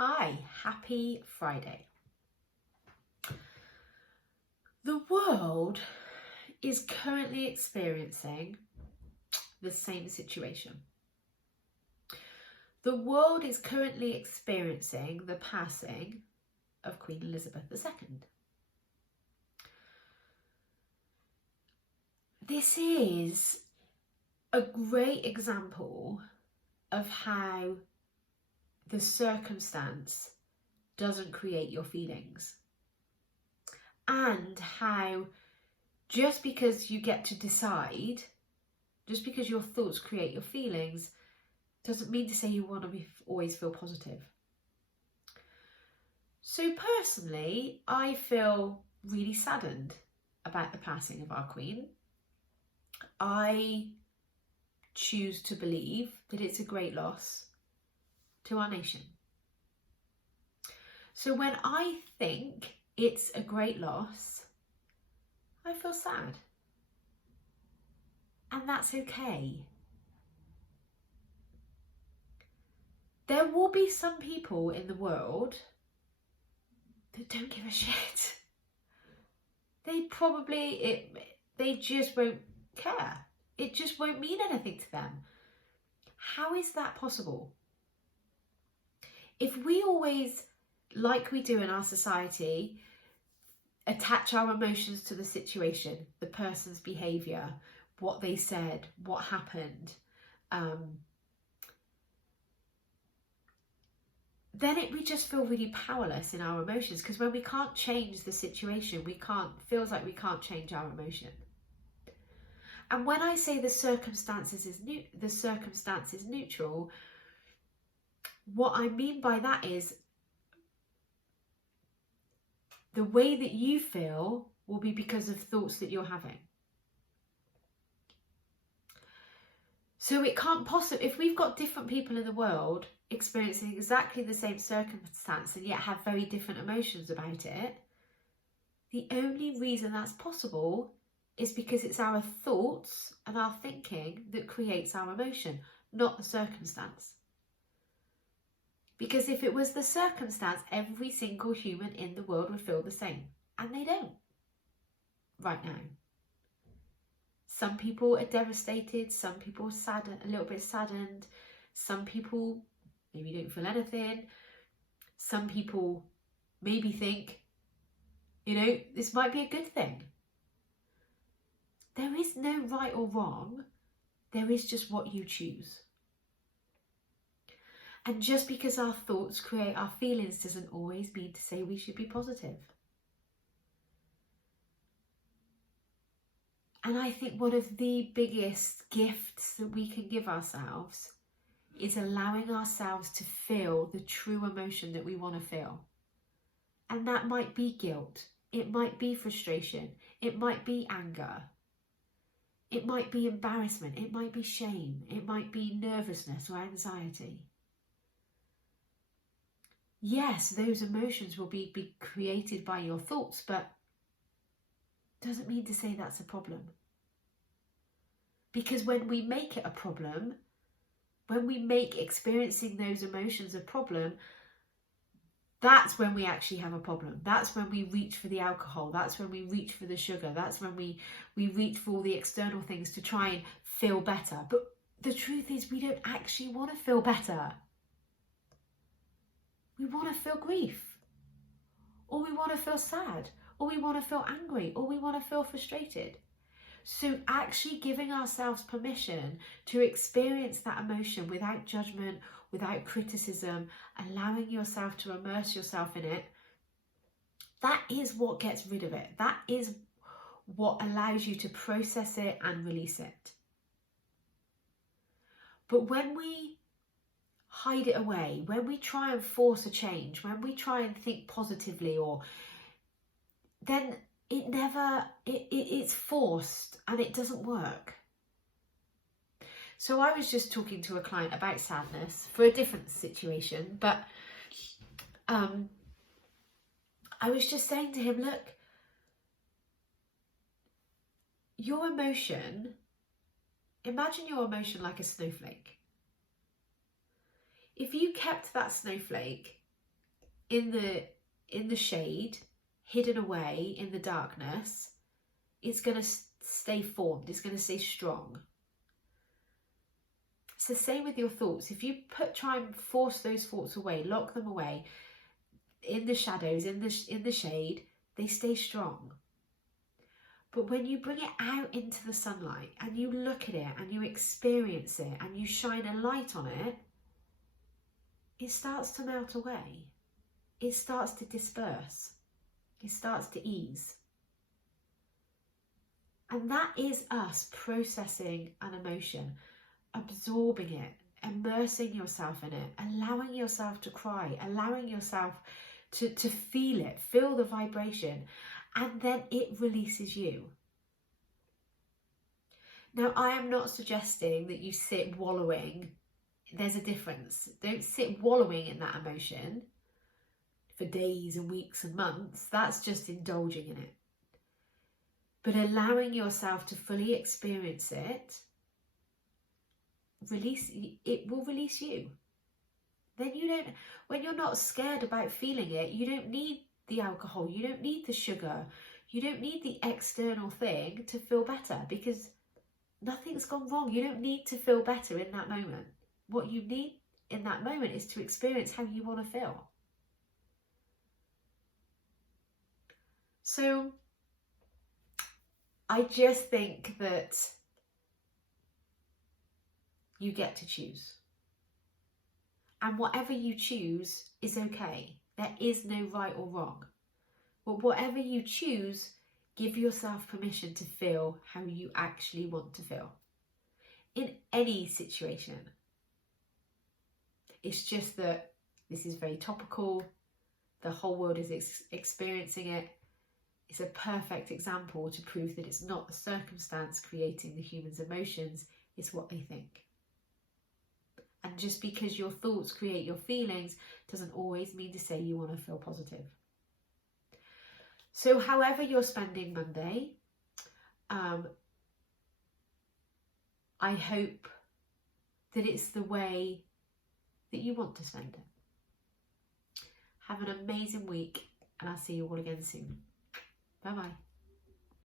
Hi, happy Friday. The world is currently experiencing the same situation. The world is currently experiencing the passing of Queen Elizabeth II. This is a great example of how the circumstance doesn't create your feelings, and how just because you get to decide, just because your thoughts create your feelings, doesn't mean to say you want to always feel positive. So personally, I feel really saddened about the passing of our Queen. I choose to believe that it's a great loss to our nation. So when I think it's a great loss, I feel sad. And that's okay. There will be some people in the world that don't give a shit. They just won't care. It just won't mean anything to them. How is that possible? If we always, like we do in our society, attach our emotions to the situation, the person's behaviour, what they said, what happened, then we just feel really powerless in our emotions, because when we can't change the situation, feels like we can't change our emotion. And when I say the circumstance is neutral, what I mean by that is the way that you feel will be because of thoughts that you're having. So it can't possibly, if we've got different people in the world experiencing exactly the same circumstance and yet have very different emotions about it, the only reason that's possible is because it's our thoughts and our thinking that creates our emotion, not the circumstance. Because if it was the circumstance, every single human in the world would feel the same, and they don't right now. Some people are devastated, some people are saddened, a little bit saddened, some people maybe don't feel anything, some people maybe think, this might be a good thing. There is no right or wrong, there is just what you choose. And just because our thoughts create our feelings doesn't always mean to say we should be positive. And I think one of the biggest gifts that we can give ourselves is allowing ourselves to feel the true emotion that we want to feel. And that might be guilt, it might be frustration, it might be anger, it might be embarrassment, it might be shame, it might be nervousness or anxiety. Yes, those emotions will be created by your thoughts, but doesn't mean to say that's a problem. Because when we make it a problem, when we make experiencing those emotions a problem, that's when we actually have a problem. That's when we reach for the alcohol. That's when we reach for the sugar. That's when we reach for all the external things to try and feel better. But the truth is, we don't actually want to feel better. We want to feel grief, or we want to feel sad, or we want to feel angry, or we want to feel frustrated. So actually giving ourselves permission to experience that emotion without judgment, without criticism, allowing yourself to immerse yourself in it, that is what gets rid of it. That is what allows you to process it and release it. But when we hide it away, when we try and force a change, when we try and think positively, then it's forced and it doesn't work. So I was just talking to a client about sadness for a different situation, but I was just saying to him, look, your emotion, imagine your emotion like a snowflake. If you kept that snowflake in the shade, hidden away in the darkness, it's going to stay formed, it's going to stay strong. It's the same with your thoughts. If you try and force those thoughts away, lock them away in the shadows, in the shade, they stay strong. But when you bring it out into the sunlight and you look at it and you experience it and you shine a light on it, it starts to melt away. It starts to disperse. It starts to ease. And that is us processing an emotion, absorbing it, immersing yourself in it, allowing yourself to cry, allowing yourself to feel it, feel the vibration, and then it releases you. Now, I am not suggesting that you sit wallowing. There's a difference. Don't sit wallowing in that emotion for days and weeks and months. That's just indulging in it. But allowing yourself to fully experience it, it will release you. Then when you're not scared about feeling it, you don't need the alcohol, you don't need the sugar, you don't need the external thing to feel better, because nothing's gone wrong. You don't need to feel better in that moment. What you need in that moment is to experience how you want to feel. So I just think that you get to choose. And whatever you choose is okay. There is no right or wrong. But whatever you choose, give yourself permission to feel how you actually want to feel. In any situation. It's just that this is very topical. The whole world is experiencing it. It's a perfect example to prove that it's not the circumstance creating the human's emotions, it's what they think. And just because your thoughts create your feelings doesn't always mean to say you want to feel positive. So however you're spending Monday, I hope that it's the way that you want to spend it. Have an amazing week, and I'll see you all again soon. Bye-bye.